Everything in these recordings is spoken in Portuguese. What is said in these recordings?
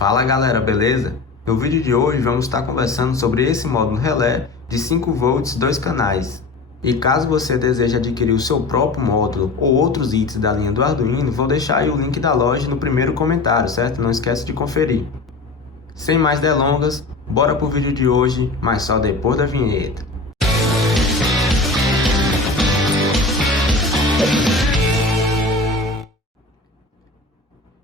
Fala galera, beleza? No vídeo de hoje vamos estar conversando sobre esse módulo relé de 5 volts 2 canais. E caso você deseje adquirir o seu próprio módulo ou outros itens da linha do Arduino, vou deixar aí o link da loja no primeiro comentário, certo? Não esquece de conferir. Sem mais delongas, bora pro vídeo de hoje, mas só depois da vinheta.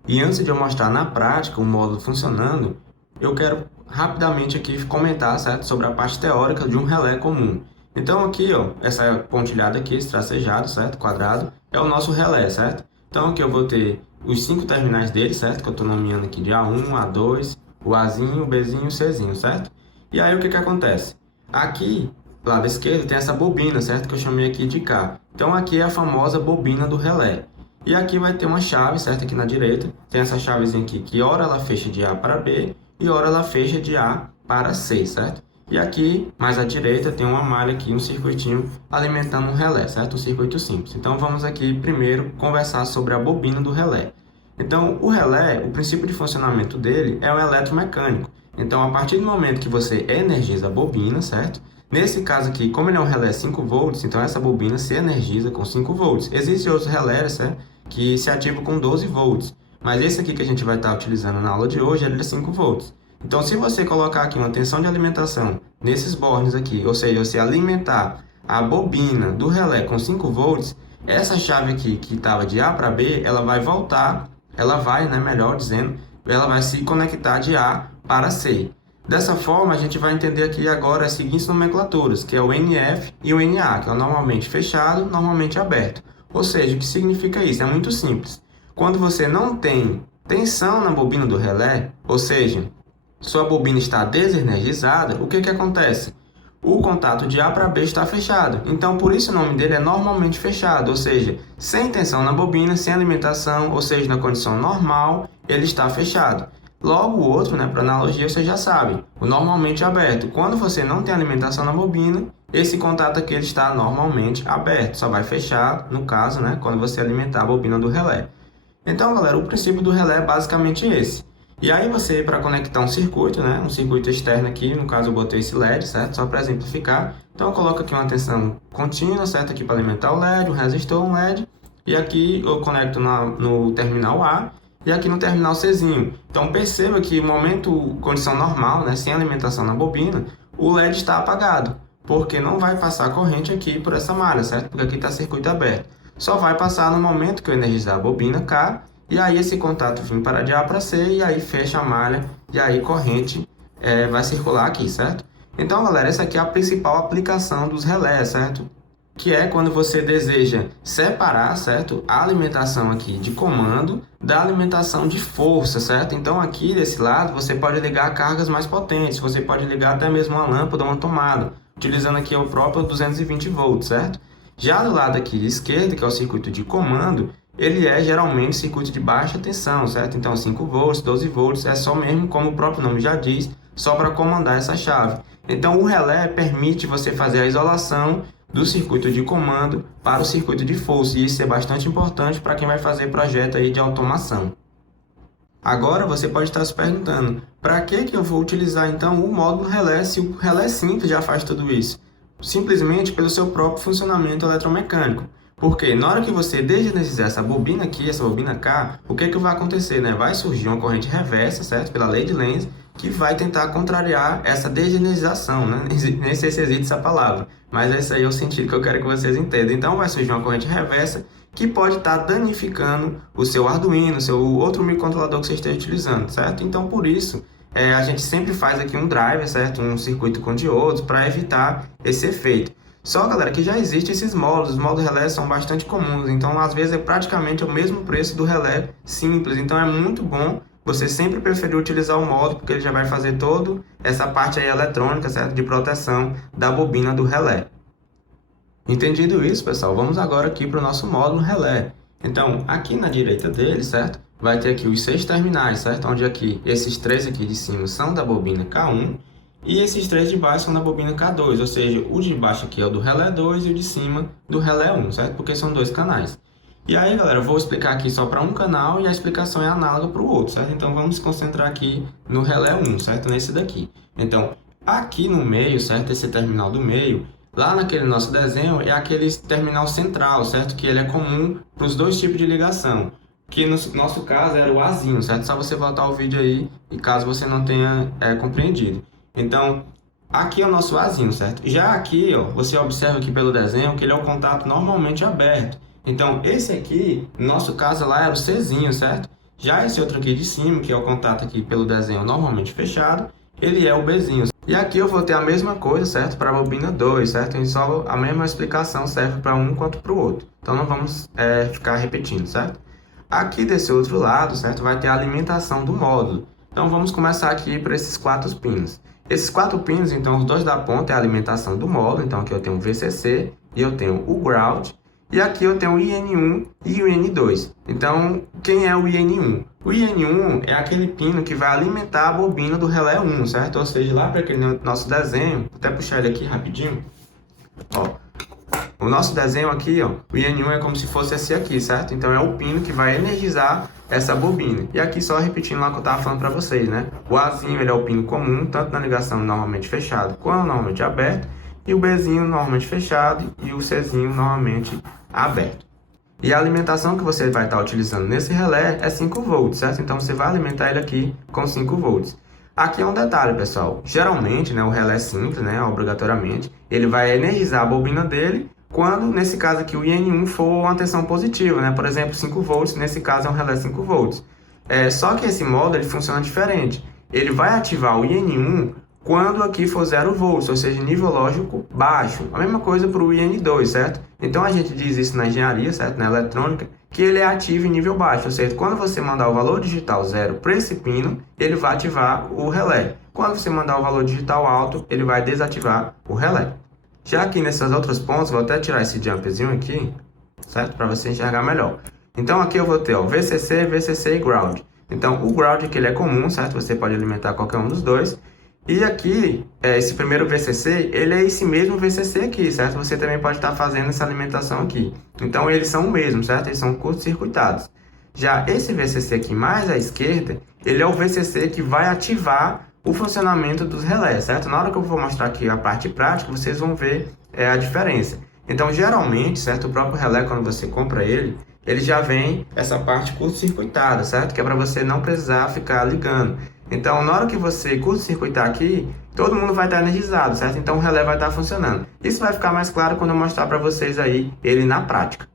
E antes de eu mostrar na prática o módulo funcionando, eu quero rapidamente aqui comentar, certo, sobre a parte teórica de um relé comum. Então aqui, ó, essa pontilhada aqui, esse tracejado, certo, quadrado, é o nosso relé, certo? Então aqui eu vou ter os 5 terminais dele, certo, que eu estou nomeando aqui de A1, A2, o Azinho, o Bzinho e o Czinho, certo? E aí o que acontece? Aqui, do lado esquerdo, tem essa bobina, certo, que eu chamei aqui de K. Então aqui é a famosa bobina do relé. E aqui vai ter uma chave, certo? Aqui na direita, tem essa chavezinha aqui, que ora ela fecha de A para B e ora ela fecha de A para C, certo? E aqui, mais à direita, tem uma malha aqui, um circuitinho alimentando um relé, certo? Um circuito simples. Então vamos aqui primeiro conversar sobre a bobina do relé. Então o relé, o princípio de funcionamento dele é o eletromecânico. Então a partir do momento que você energiza a bobina, certo? Nesse caso aqui, como ele é um relé 5 volts, então essa bobina se energiza com 5 volts. Existem outros relés, certo, que se ativam com 12 volts. Mas esse aqui que a gente vai estar utilizando na aula de hoje, ele é 5 volts. Então, se você colocar aqui uma tensão de alimentação nesses bornes aqui, ou seja, você alimentar a bobina do relé com 5 volts, essa chave aqui que estava de A para B, ela vai voltar, ela vai, melhor dizendo, ela vai se conectar de A para C. Dessa forma, a gente vai entender aqui agora as seguintes nomenclaturas, que é o NF e o NA, que é o normalmente fechado, normalmente aberto. Ou seja, o que significa isso? É muito simples. Quando você não tem tensão na bobina do relé, ou seja, sua bobina está desenergizada, o que acontece? O contato de A para B está fechado. Então, por isso o nome dele é normalmente fechado, ou seja, sem tensão na bobina, sem alimentação, ou seja, na condição normal, ele está fechado. Logo, o outro, para analogia, você já sabe, o normalmente aberto. Quando você não tem alimentação na bobina, esse contato aqui ele está normalmente aberto. Só vai fechar, no caso, quando você alimentar a bobina do relé. Então, galera, o princípio do relé é basicamente esse. E aí você, para conectar um circuito, um circuito externo aqui, no caso eu botei esse LED, certo? Só para exemplificar. Então eu coloco aqui uma tensão contínua, certo? Aqui para alimentar o LED, um resistor, um LED. E aqui eu conecto no terminal A. E aqui no terminal Czinho. Então perceba que no momento, condição normal, sem alimentação na bobina, o LED está apagado, porque não vai passar corrente aqui por essa malha, certo? Porque aqui está circuito aberto. Só vai passar no momento que eu energizar a bobina K, e aí esse contato vem para de A para C, e aí fecha a malha, e aí corrente vai circular aqui, certo? Então, galera, essa aqui é a principal aplicação dos relés, certo? Que é quando você deseja separar, certo, a alimentação aqui de comando da alimentação de força, certo? Então aqui desse lado você pode ligar cargas mais potentes, você pode ligar até mesmo uma lâmpada ou uma tomada, utilizando aqui o próprio 220 volts, certo? Já do lado aqui esquerdo, que é o circuito de comando, ele é geralmente circuito de baixa tensão, certo? Então 5 volts, 12 volts, é só mesmo, como o próprio nome já diz, só para comandar essa chave. Então o relé permite você fazer a isolação do circuito de comando para o circuito de força, e isso é bastante importante para quem vai fazer projeto aí de automação. Agora você pode estar se perguntando, para que eu vou utilizar então o módulo relé se o relé simples já faz tudo isso? Simplesmente pelo seu próprio funcionamento eletromecânico. Porque na hora que você desenergizar essa bobina aqui, essa bobina K, o que vai acontecer? Vai surgir uma corrente reversa, certo? Pela lei de Lenz, que vai tentar contrariar essa desenergização, Nem sei se existe essa palavra, mas esse aí é o sentido que eu quero que vocês entendam. Então vai surgir uma corrente reversa que pode estar danificando o seu Arduino, o seu outro microcontrolador que você esteja utilizando, certo? Então por isso, a gente sempre faz aqui um driver, certo? Um circuito com diodos para evitar esse efeito. Só, galera, que já existem esses módulos, os módulos relé são bastante comuns, então às vezes é praticamente o mesmo preço do relé simples, então é muito bom você sempre preferir utilizar o módulo, porque ele já vai fazer toda essa parte aí eletrônica, certo? De proteção da bobina do relé. Entendido isso, pessoal, vamos agora aqui para o nosso módulo relé. Então, aqui na direita dele, certo? Vai ter aqui os 6 terminais, certo? Onde aqui, esses 3 aqui de cima são da bobina K1, e esses 3 de baixo são da bobina K2, ou seja, o de baixo aqui é o do relé 2 e o de cima do relé 1, certo? Porque são 2 canais. E aí, galera, eu vou explicar aqui só para um canal e a explicação é análoga para o outro, certo? Então, vamos se concentrar aqui no relé 1, certo? Nesse daqui. Então, aqui no meio, certo? Esse terminal do meio, lá naquele nosso desenho, é aquele terminal central, certo? Que ele é comum para os dois tipos de ligação. Que no nosso caso era o Azinho, certo? Só você voltar o vídeo aí, e caso você não tenha compreendido. Então, aqui é o nosso Azinho, certo? Já aqui, ó, você observa aqui pelo desenho que ele é o contato normalmente aberto. Então, esse aqui, no nosso caso lá, era o Czinho, certo? Já esse outro aqui de cima, que é o contato aqui pelo desenho normalmente fechado, ele é o Bzinho. E aqui eu vou ter a mesma coisa, certo? Para a bobina 2, certo? E só a mesma explicação serve para um quanto para o outro. Então, não vamos ficar repetindo, certo? Aqui desse outro lado, certo? Vai ter a alimentação do módulo. Então, vamos começar aqui por esses 4 pinos. Esses 4 pinos, então, os dois da ponta é a alimentação do módulo. Então, aqui eu tenho o VCC e eu tenho o ground. E aqui eu tenho o IN1 e o IN2. Então, quem é o IN1? O IN1 é aquele pino que vai alimentar a bobina do relé 1, certo? Ou seja, lá para aquele nosso desenho, vou até puxar ele aqui rapidinho. Ó, o nosso desenho aqui, ó, o IN1 é como se fosse esse aqui, certo? Então, é o pino que vai energizar essa bobina. E aqui, só repetindo lá o que eu estava falando para vocês, né? O Azinho, ele é o pino comum, tanto na ligação normalmente fechado quanto normalmente aberto. E o Bzinho normalmente fechado e o Czinho normalmente aberto. E a alimentação que você vai estar utilizando nesse relé é 5 volts, certo? Então, você vai alimentar ele aqui com 5 volts. Aqui é um detalhe, pessoal. Geralmente, né, o relé simples, né, obrigatoriamente, ele vai energizar a bobina dele quando, nesse caso aqui, o IN1 for uma tensão positiva, né? Por exemplo, 5 volts, nesse caso é um relé 5 volts. Só que esse modo ele funciona diferente. Ele vai ativar o IN1 quando aqui for 0 volts, ou seja, nível lógico baixo. A mesma coisa para o IN2, certo? Então, a gente diz isso na engenharia, certo? Na eletrônica, que ele é ativo em nível baixo. Ou seja, quando você mandar o valor digital 0 para esse pino, ele vai ativar o relé. Quando você mandar o valor digital alto, ele vai desativar o relé. Já aqui nessas outras pontas, vou até tirar esse jumpzinho aqui, certo? Para você enxergar melhor. Então, aqui eu vou ter ó, VCC, VCC e ground. Então, o ground aqui ele é comum, certo? Você pode alimentar qualquer um dos dois. E aqui, esse primeiro VCC, ele é esse mesmo VCC aqui, certo? Você também pode estar fazendo essa alimentação aqui. Então, eles são o mesmo, certo? Eles são curto-circuitados. Já esse VCC aqui mais à esquerda, ele é o VCC que vai ativar o funcionamento dos relés, certo? Na hora que eu vou mostrar aqui a parte prática, vocês vão ver a diferença. Então, geralmente, certo? O próprio relé, quando você compra ele já vem essa parte curto-circuitada, certo? Que é para você não precisar ficar ligando. Então, na hora que você curto-circuitar aqui, todo mundo vai estar energizado, certo? Então, o relé vai estar funcionando. Isso vai ficar mais claro quando eu mostrar para vocês aí ele na prática.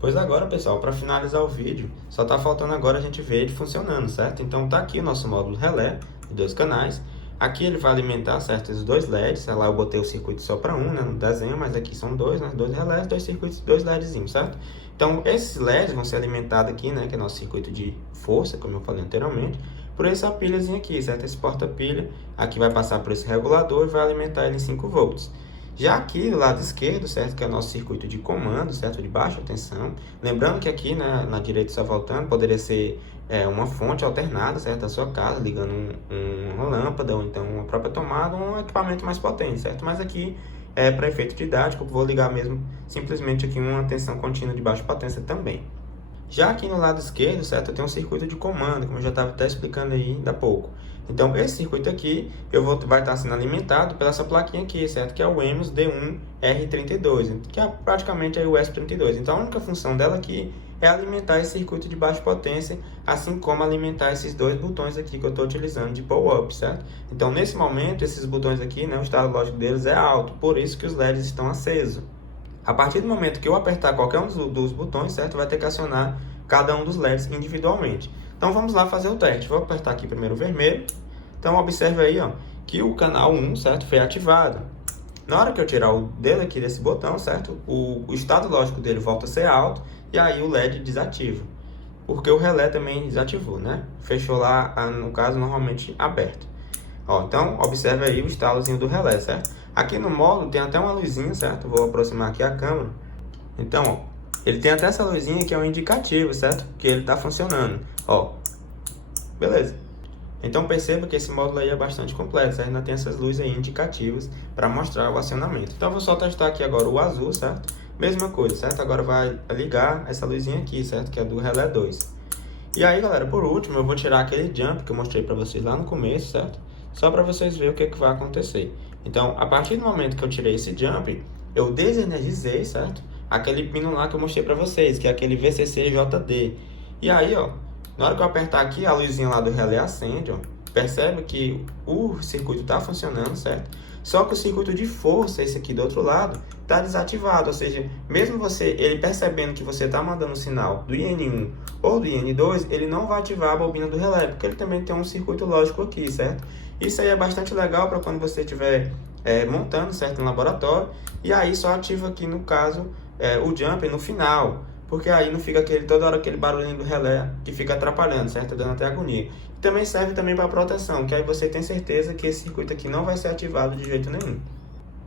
Pois agora, pessoal, para finalizar o vídeo, só está faltando agora a gente ver ele funcionando, certo? Então, tá aqui o nosso módulo relé, de 2 canais. Aqui ele vai alimentar, certo, esses 2 LEDs. Lá eu botei o circuito só para um, né, no desenho, mas aqui são 2, né, 2 relés, 2 circuitos, 2 LEDzinhos, certo? Então, esses LEDs vão ser alimentados aqui, né, que é nosso circuito de força, como eu falei anteriormente, por essa pilhazinha aqui, certo? Esse porta-pilha aqui vai passar por esse regulador e vai alimentar ele em 5 volts. Já aqui do lado esquerdo, certo, que é o nosso circuito de comando, certo, de baixa tensão. Lembrando que aqui, né, na direita só voltando, poderia ser uma fonte alternada, certo, da sua casa, ligando uma lâmpada ou então uma própria tomada, um equipamento mais potente, certo? Mas aqui, para efeito didático, eu vou ligar mesmo simplesmente aqui uma tensão contínua de baixa potência também. Já aqui no lado esquerdo, certo, eu tenho um circuito de comando, como eu já estava até explicando aí ainda há pouco. Então, esse circuito aqui vai estar sendo alimentado pela essa plaquinha aqui, certo? Que é o EMOS D1R32, que é praticamente aí o S32. Então, a única função dela aqui é alimentar esse circuito de baixa potência, assim como alimentar esses 2 botões aqui que eu estou utilizando de pull-up, certo? Então, nesse momento, esses botões aqui, né, o estado lógico deles é alto, por isso que os LEDs estão acesos. A partir do momento que eu apertar qualquer um dos botões, certo, vai ter que acionar cada um dos LEDs individualmente. Então, vamos lá fazer o teste. Vou apertar aqui primeiro o vermelho. Então, observe aí, ó, que o canal 1, certo, foi ativado. Na hora que eu tirar o dedo aqui desse botão, certo, o estado lógico dele volta a ser alto e aí o LED desativa. Porque o relé também desativou, né? Fechou lá, no caso, normalmente aberto. Ó, então, observe aí o estalozinho do relé, certo? Aqui no módulo tem até uma luzinha, certo? Vou aproximar aqui a câmera. Então, ó, ele tem até essa luzinha que é um indicativo, certo? Que ele está funcionando. Ó, beleza. Então, perceba que esse módulo aí é bastante completo, certo? Ainda tem essas luzes aí indicativas para mostrar o acionamento. Então, eu vou só testar aqui agora o azul, certo? mesma coisa, certo? Agora vai ligar essa luzinha aqui, certo? Que é do relé 2. E aí, galera, por último, eu vou tirar aquele jump que eu mostrei para vocês lá no começo, certo? Só para vocês verem o que vai acontecer. Então, a partir do momento que eu tirei esse jump, eu desenergizei, certo? Aquele pino lá que eu mostrei para vocês, que é aquele VCC-JD. E aí, ó, na hora que eu apertar aqui, a luzinha lá do relé acende, ó. Percebe que o circuito está funcionando, certo? Só que o circuito de força, esse aqui do outro lado, está desativado. Ou seja, mesmo ele percebendo que você está mandando um sinal do IN1 ou do IN2, ele não vai ativar a bobina do relé, porque ele também tem um circuito lógico aqui, certo? Isso aí é bastante legal para quando você estiver montando, certo, no laboratório. E aí só ativa aqui, no caso, o jumper no final, porque aí não fica toda hora aquele barulhinho do relé que fica atrapalhando, certo? Dando até agonia. Também serve também para proteção, que aí você tem certeza que esse circuito aqui não vai ser ativado de jeito nenhum.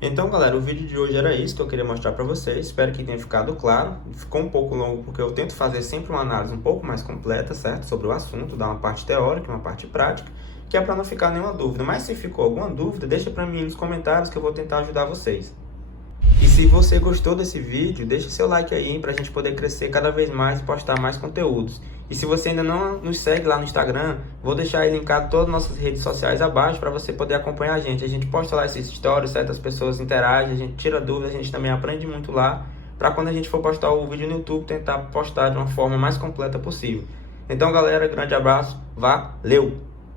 Então, galera, o vídeo de hoje era isso que eu queria mostrar para vocês. Espero que tenha ficado claro. Ficou um pouco longo porque eu tento fazer sempre uma análise um pouco mais completa, certo? Sobre o assunto, dar uma parte teórica, uma parte prática, que é para não ficar nenhuma dúvida. Mas se ficou alguma dúvida, deixa para mim nos comentários que eu vou tentar ajudar vocês. E se você gostou desse vídeo, deixa seu like aí para a gente poder crescer cada vez mais e postar mais conteúdos. E se você ainda não nos segue lá no Instagram, vou deixar aí linkado todas as nossas redes sociais abaixo para você poder acompanhar a gente. A gente posta lá esses stories, certas pessoas interagem, a gente tira dúvidas, a gente também aprende muito lá, para quando a gente for postar o vídeo no YouTube, tentar postar de uma forma mais completa possível. Então, galera, grande abraço, valeu!